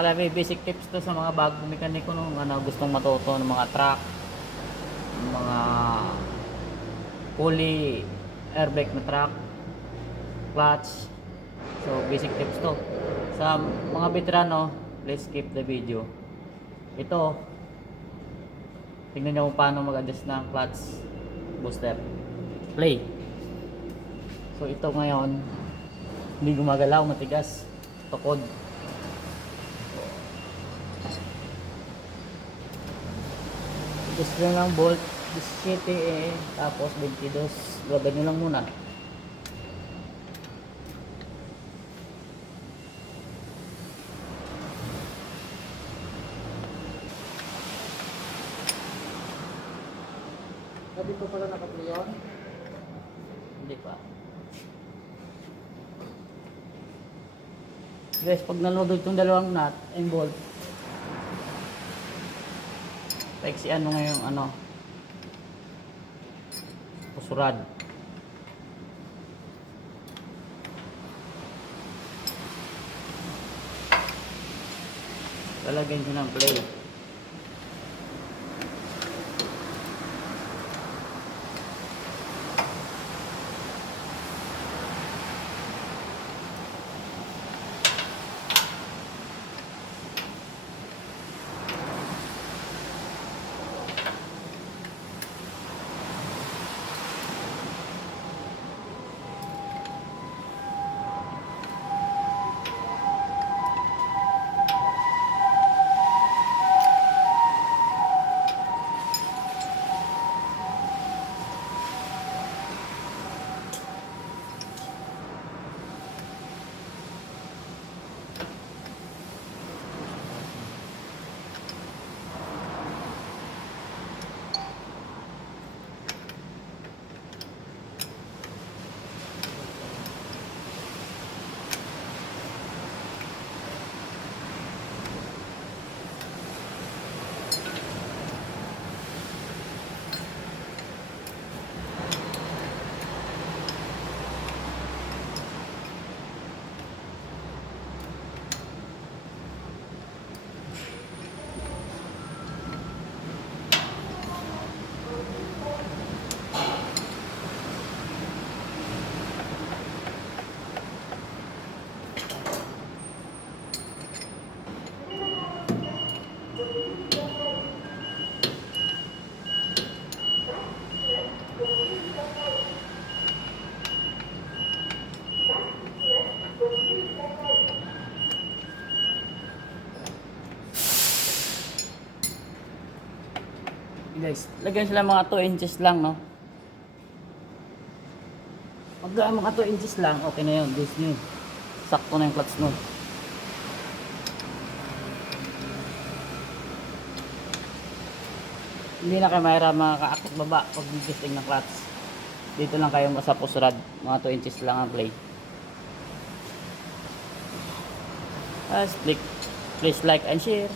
May basic tips to sa mga bagong mekaniko nung gustong matuto ng mga truck, mga fully air brake na truck, clutch. So basic tips to. Sa mga veterano, please skip the video. Ito, tingnan nyo kung paano mag-adjust ng clutch booster. Play. So ito ngayon, hindi gumagalaw, matigas, tukod. Gusto nyo lang bolt 17 tapos 22, lagyan nyo lang muna. Sabi ko pala naka-play yun. Hindi pa. Guys, pag naludod itong dalawang nut and bolt, paiksian mo ngayong pusurad. Lalagyan ko ng play. Guys, lagyan sila mga 2 inches lang, no? Pag mga 2 inches lang, okay na yun. This new. Sakto na yung clutch nun. Hindi na kayo mahirap makakaakit baba pag adjusting ng clutch. Dito lang kayo sa pusrad. Mga 2 inches lang ang play. Please like and share.